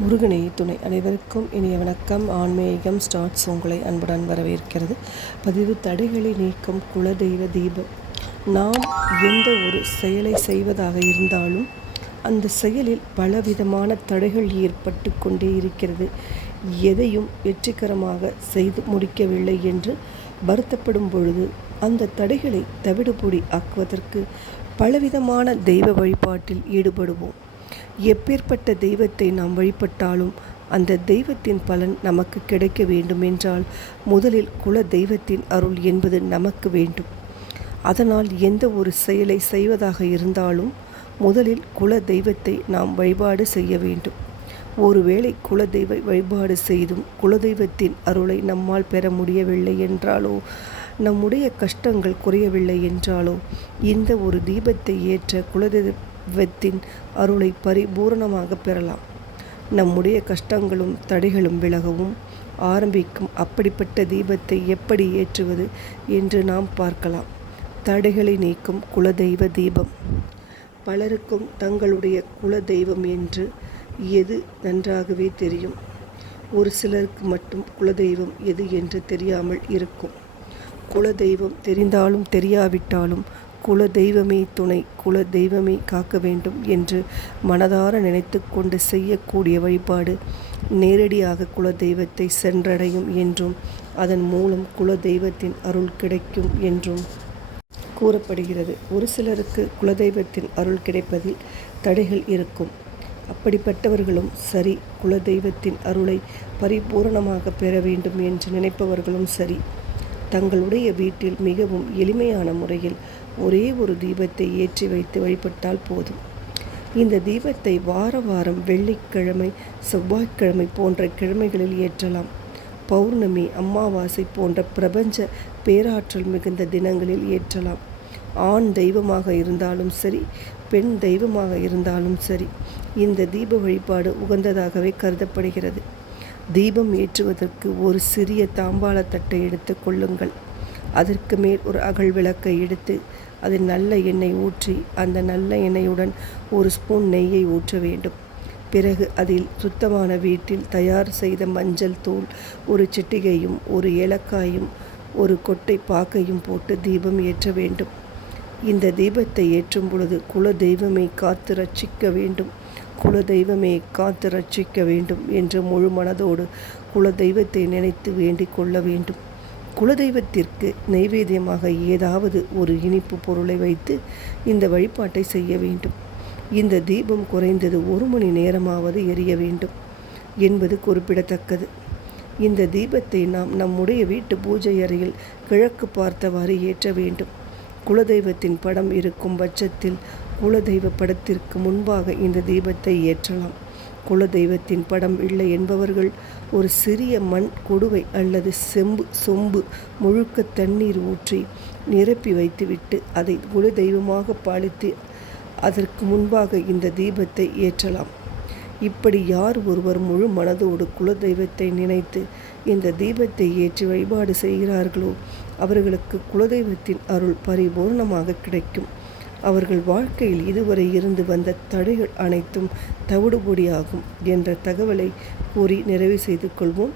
முருகனே துணை அனைவருக்கும் இனிய வணக்கம். ஆன்மீகம் ஸ்டார்ட்ஸ் உங்களை அன்புடன் வரவேற்கிறது. பதிவு தடைகளை நீக்கும் குலதெய்வ தீபம். நாம் எந்த ஒரு செயலை செய்வதாக இருந்தாலும் அந்த செயலில் பலவிதமான தடைகள் ஏற்பட்டு கொண்டே இருக்கிறது. எதையும் வெற்றிகரமாக செய்து முடிக்கவில்லை என்று வருத்தப்படும் பொழுது அந்த தடைகளை தவிடுபொடி ஆக்குவதற்கு பலவிதமான தெய்வ வழிபாட்டில் ஈடுபடுவோம். எப்பேற்பட்ட தெய்வத்தை நாம் வழிபட்டாலும் அந்த தெய்வத்தின் பலன் நமக்கு கிடைக்க வேண்டும் என்றால் முதலில் குல தெய்வத்தின் அருள் என்பது நமக்கு வேண்டும். அதனால் எந்த ஒரு செயலை செய்வதாக இருந்தாலும் முதலில் குல தெய்வத்தை நாம் வழிபாடு செய்ய வேண்டும். ஒருவேளை குலதெய்வ வழிபாடு செய்தும் குலதெய்வத்தின் அருளை நம்மால் பெற முடியவில்லை என்றாலோ நம்முடைய கஷ்டங்கள் குறையவில்லை என்றாலோ இந்த ஒரு தீபத்தை ஏற்ற குலதெய்வ வெத்தின் அருளை பரிபூரணமாக பெறலாம். நம்முடைய கஷ்டங்களும் தடைகளும் விலகவும் ஆரம்பிக்கும் அப்படிப்பட்ட தீபத்தை எப்படி ஏற்றுவது என்று நாம் பார்க்கலாம். தடைகளை நீக்கும் குலதெய்வ தீபம். பலருக்கும் தங்களுடைய குல தெய்வம் என்று எது நன்றாகவே தெரியும்? ஒரு சிலருக்கு மட்டும் குலதெய்வம் எது என்று தெரியாமல் இருக்கும். குலதெய்வம் தெரிந்தாலும் தெரியாவிட்டாலும் குல தெய்வமே துணை குல தெய்வமே காக்க வேண்டும் என்று மனதார நினைத்து கொண்டு செய்யக்கூடிய வழிபாடு நேரடியாக குல தெய்வத்தை சென்றடையும் என்றும் அதன் மூலம் குல தெய்வத்தின் அருள் கிடைக்கும் என்றும் கூறப்படுகிறது. ஒரு சிலருக்கு குலதெய்வத்தின் அருள் கிடைப்பதில் தடைகள் இருக்கும். அப்படிப்பட்டவர்களும் சரி குலதெய்வத்தின் அருளை பரிபூரணமாக பெற வேண்டும் என்று நினைப்பவர்களும் சரி தங்களுடைய வீட்டில் மிகவும் எளிமையான முறையில் ஒரே ஒரு தீபத்தை ஏற்றி வைத்து வழிபட்டால் போதும். இந்த தீபத்தை வார வாரம் வெள்ளிக்கிழமை செவ்வாய்க்கிழமை போன்ற கிழமைகளில் ஏற்றலாம். பௌர்ணமி அமாவாசை போன்ற பிரபஞ்ச பேராற்றல் மிகுந்த தினங்களில் ஏற்றலாம். ஆண் தெய்வமாக இருந்தாலும் சரி பெண் தெய்வமாக இருந்தாலும் சரி இந்த தீப வழிபாடு உகந்ததாகவே கருதப்படுகிறது. தீபம் ஏற்றுவதற்கு ஒரு சிறிய தாம்பாள தட்டை எடுத்துக் கொள்ளுங்கள். அதற்கு மேல் ஒரு அகல் விளக்கை எடுத்து அதில் நல்ல எண்ணெய் ஊற்றி அந்த நல்ல எண்ணெயுடன் ஒரு ஸ்பூன் நெய்யை ஊற்ற வேண்டும். பிறகு அதில் சுத்தமான வீட்டில் தயார் செய்த மஞ்சள் தூள் ஒரு சிட்டிகையும் ஒரு ஏலக்காயும் ஒரு கொட்டை பாக்கையும் போட்டு தீபம் ஏற்ற வேண்டும். இந்த தீபத்தை ஏற்றும் பொழுது குல தெய்வமே காத்து ரட்சிக்க வேண்டும். குல தெய்வமே காத்து ரட்சிக்க வேண்டும் என்று முழு மனதோடு குல தெய்வத்தை நினைத்து வேண்டிக் கொள்ள வேண்டும். குலதெய்வத்திற்கு நைவேத்தியமாக ஏதாவது ஒரு இனிப்பு பொருளை வைத்து இந்த வழிபாட்டை செய்ய வேண்டும். இந்த தீபம் குறைந்தது ஒரு மணி நேரமாவது எரிய வேண்டும் என்பது குறிப்பிடத்தக்கது. இந்த தீபத்தை நாம் நம்முடைய வீட்டு பூஜை அறையில் கிழக்கு பார்த்தவாறு ஏற்ற வேண்டும். குலதெய்வத்தின் படம் இருக்கும் பட்சத்தில் குலதெய்வ படத்திற்கு முன்பாக இந்த தீபத்தை ஏற்றலாம். குலதெய்வத்தின் படம் இல்லை என்பவர்கள் ஒரு சிறிய மண் கொடுவை அல்லது செம்பு சொம்பு முழுக்க தண்ணீர் ஊற்றி நிரப்பி வைத்துவிட்டு அதை குலதெய்வமாக பாலித்து அதற்கு முன்பாக இந்த தீபத்தை ஏற்றலாம். இப்படி யார் ஒருவர் முழு மனதோடு குலதெய்வத்தை நினைத்து இந்த தீபத்தை ஏற்றி வழிபாடு செய்கிறார்களோ அவர்களுக்கு குலதெய்வத்தின் அருள் பரிபூர்ணமாக கிடைக்கும். அவர்கள் வாழ்க்கையில் இதுவரை இருந்து வந்த தடைகள் அனைத்தும் தவிடுபொடியாகும் என்ற தகவலை கூறி நிறைவு செய்து கொள்வோம்.